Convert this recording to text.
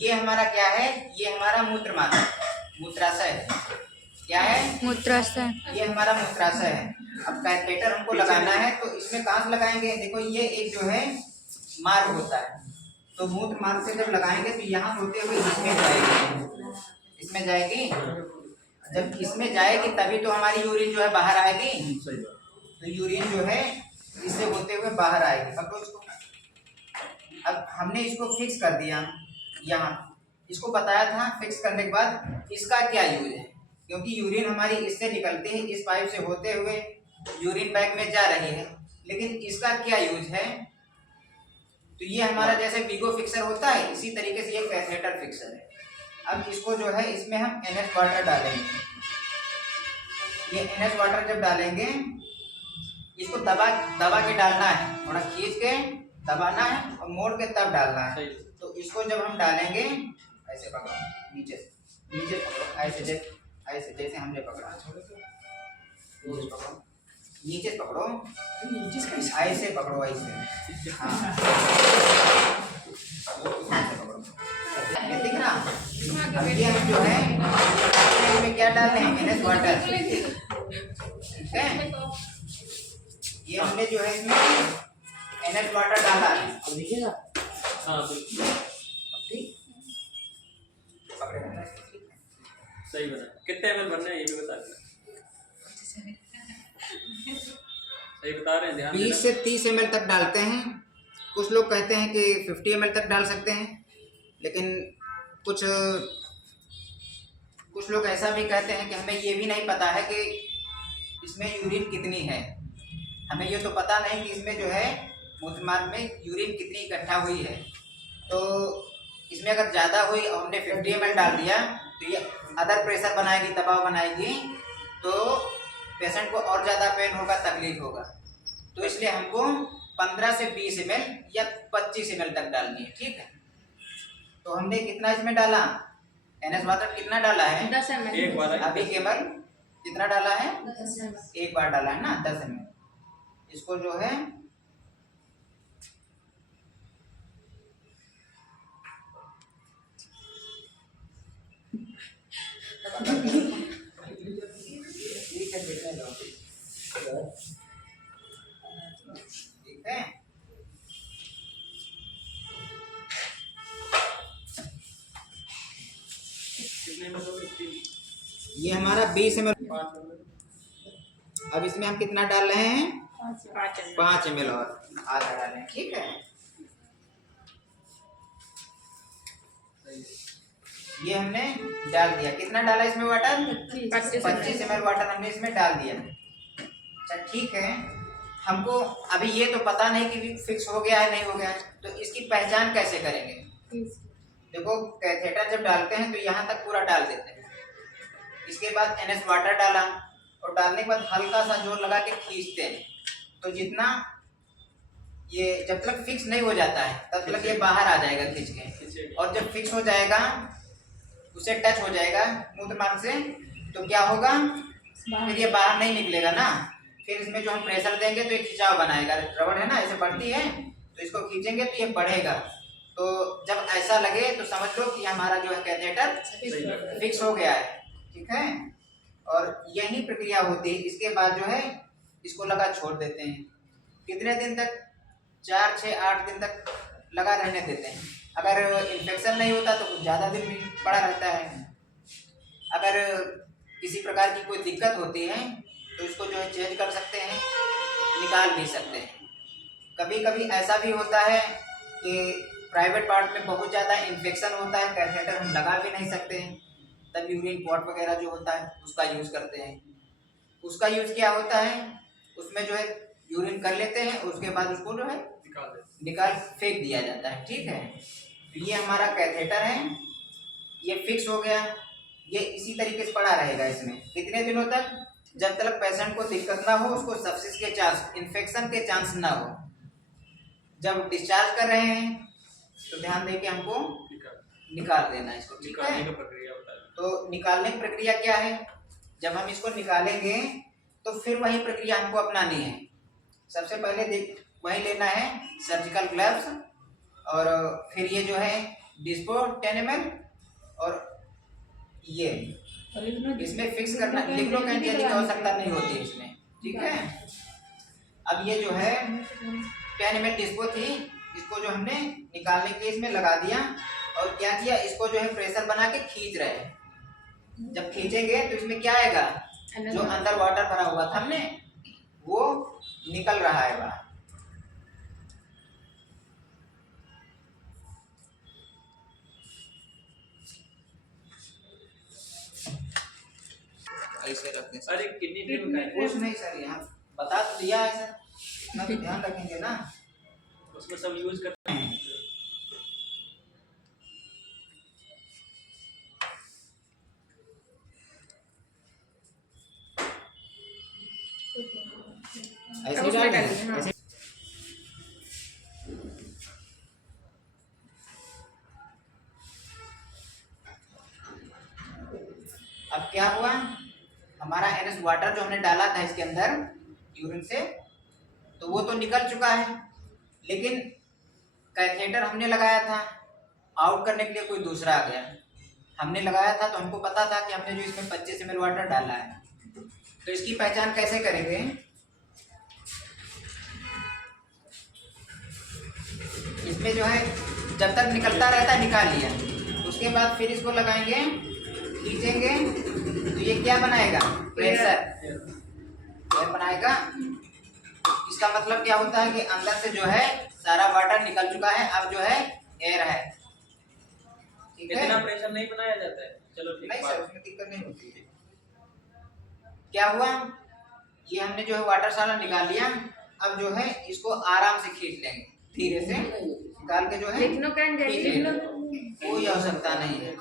ये हमारा क्या है, ये हमारा मूत्राशय है। क्या है? मूत्राशय। ये हमारा मूत्राशय है। अब कैथेटर हमको लगाना है तो इसमें कहाँ से लगाएंगे? देखो ये एक जो है मार्ग होता है, तो मूत्र मार्ग से जब लगाएंगे तो यहाँ होते हुए इसमें जाएगी, इसमें जाएगी। जब इसमें जाएगी तभी तो हमारी यूरिन जो है बाहर आएगी। तो यूरिन जो है इससे होते हुए बाहर आएगी। अब हमने इसको फिक्स कर दिया यहाँ, इसको बताया था फिक्स करने के बाद इसका क्या यूज है, क्योंकि यूरिन हमारी इससे निकलती है, इस पाइप से होते हुए यूरिन बैग में जा रही है, लेकिन इसका क्या यूज है? तो ये हमारा जैसे वीगो फिक्सर होता है इसी तरीके से ये कैथेटर फिक्सर है। अब इसको जो है इसमें हम NH वाटर डालेंगे। ये NH वाटर जब डालेंगे इसको दबा के डालना है, थोड़ा खींच के दबाना है और मोड़ के तब डालना है। तो इसको जब हम डालेंगे ऐसे पकड़ो, नीचे पकड़ो, ऐसे जैसे हमने पकड़ा, नीचे पकड़ो, ऐसे पकड़ो, ऐसे। हाँ दिख रहा? अब ये हम जो है इसमें क्या डाल रहे हैं? NH water. ठीक है, ये हमने जो है इसमें NH वाटर डाला है। अब देखिएगा। हाँ ठीक, सही बना। कितने ml भरना है ये भी बता दें। सही बता रहे हैं, ध्यान 20 से 30 ml तक डालते हैं। कुछ लोग कहते हैं कि 50 ml तक डाल सकते हैं, लेकिन कुछ लोग ऐसा भी कहते हैं कि हमें ये भी नहीं पता है कि इसमें यूरिन कितनी है। हमें ये तो पता नहीं कि इसमें जो है मूत्र मार्ग में यूरिन कितनी इकट्ठा हुई है। तो इसमें अगर ज़्यादा हुई और हमने 50 ml डाल दिया तो ये अदर प्रेशर बनाएगी, दबाव बनाएगी, तो पेशेंट को और ज़्यादा पेन होगा, तकलीफ होगा। तो इसलिए हमको 15 से 20 ml या 25 ml तक डालनी है। ठीक है, तो हमने कितना इसमें डाला? NH वाटर कितना डाला है? 10 ml। एक बार अभी केवल कितना डाला है? 10 ml। एक बार डाला है ना, 10 ml। इसको जो है ठीक है, देखने लो। ठीक है, कितने ml हो गए? ये हमारा 20 ml। अब इसमें हम कितना डाल रहे हैं? 5 ml और आधा डालें। ठीक है, ये हमने डाल दिया। कितना डाला इसमें वाटर? 25 ml वाटर हमने इसमें डाल दिया। अच्छा ठीक है, हमको अभी ये तो पता नहीं कि फिक्स हो गया है नहीं हो गया है, तो इसकी पहचान कैसे करेंगे? देखो कैथेटर जब डालते हैं तो यहाँ तक पूरा डाल देते हैं, इसके बाद NH वाटर डाला और डालने के बाद हल्का सा जोर लगा के खींचते हैं। तो जितना ये जब तक फिक्स नहीं हो जाता है तब तक ये बाहर आ जाएगा खींच के, और जब फिक्स हो जाएगा उसे टच हो जाएगा मूत्र मार्ग से तो क्या होगा? फिर ये बाहर नहीं निकलेगा ना। फिर इसमें जो हम प्रेशर देंगे तो ये खिंचाव बनाएगा, रबड़ है ना ऐसे बढ़ती है, तो इसको खींचेंगे तो ये बढ़ेगा। तो जब ऐसा लगे तो समझ लो कि हमारा जो है कैथेटर फिक्स हो गया है। ठीक है, और यही प्रक्रिया होती है। इसके बाद जो है इसको लगा छोड़ देते हैं। कितने दिन तक? 4, 6, 8 दिन तक लगा रहने देते हैं। अगर इन्फेक्शन नहीं होता तो कुछ ज़्यादा दिन भी पड़ा रहता है। अगर किसी प्रकार की कोई दिक्कत होती है तो इसको जो है चेंज कर सकते हैं, निकाल भी सकते हैं। कभी कभी ऐसा भी होता है कि प्राइवेट पार्ट में बहुत ज़्यादा इन्फेक्शन होता है, कैथेटर हम लगा भी नहीं सकते हैं, तब यूरिन पॉट वगैरह जो होता है उसका यूज़ करते हैं। उसका यूज़ क्या होता है? उसमें जो है यूरिन कर लेते हैं और उसके बाद उसको जो है निकाल फेंक दिया जाता है। ठीक है, तो ये हमारा कैथेटर है, ये फिक्स हो गया। ये इसी तरीके से पड़ा रहेगा इसमें कितने दिनों तक? जब तक पेशेंट को दिक्कत ना हो, उसको सेप्सिस के चांस, इन्फेक्शन के चांस ना हो। जब डिस्चार्ज कर रहे हैं तो ध्यान दें कि हमको निकाल देना है इसको। ठीक है, तो निकालने की प्रक्रिया क्या है? जब हम इसको निकालेंगे तो फिर वही प्रक्रिया हमको अपनानी है। सबसे पहले वही लेना है सर्जिकल ग्लव्स, और फिर ये जो है डिस्पो 10 ml और ये इसमें फिक्स करना, लिख लो कैंची की आवश्यकता नहीं होती इसमें, ठीक है। अब ये जो है 10 ml डिस्पो थी, इसको जो हमने निकालने के लिए इसमें लगा दिया और क्या किया, इसको जो है प्रेशर बना के खींच रहे हैं। जब खींचेंगे तो इसमें क्या आएगा, जो अंदर वाटर भरा हुआ था हमने वो निकल रहा है बाहर। ऐसे रखते हैं। अरे कितनी देर में खाएंगे? कुछ नहीं सर, यहाँ बता तो दिया है सर, इतना तो ध्यान रखेंगे ना, उसमें सब यूज करते हैं। ऐसे डाल दें, ऐसे। अब क्या हुआ, हमारा NS वाटर जो हमने डाला था इसके अंदर यूरिन से, तो वो तो निकल चुका है, लेकिन कैथेटर हमने लगाया था, आउट करने के लिए कोई दूसरा आ गया। हमने लगाया था तो हमको पता था कि हमने जो इसमें 25 ml वाटर डाला है, तो इसकी पहचान कैसे करेंगे, इसमें जो है जब तक निकलता रहता है निकाल लिया, उसके बाद फिर इसको लगाएंगे, खींचेंगे तो ये क्या बनाएगा, प्रेशर एयर बनाएगा। इसका मतलब क्या होता है कि अंदर से जो है सारा वाटर निकल चुका है, अब जो है एयर है, ठीक है। इतना प्रेशर नहीं बनाया जाता है, चलो ठीक नहीं है। सर, उसमें दिक्कत नहीं होती है। क्या हुआ, ये हमने जो है वाटर सारा निकाल लिया, अब जो है इसको आराम से खींच लेंगे, धीरे से निकाल के जो है खींच लेंगे, कोई आवश्यकता नहीं है।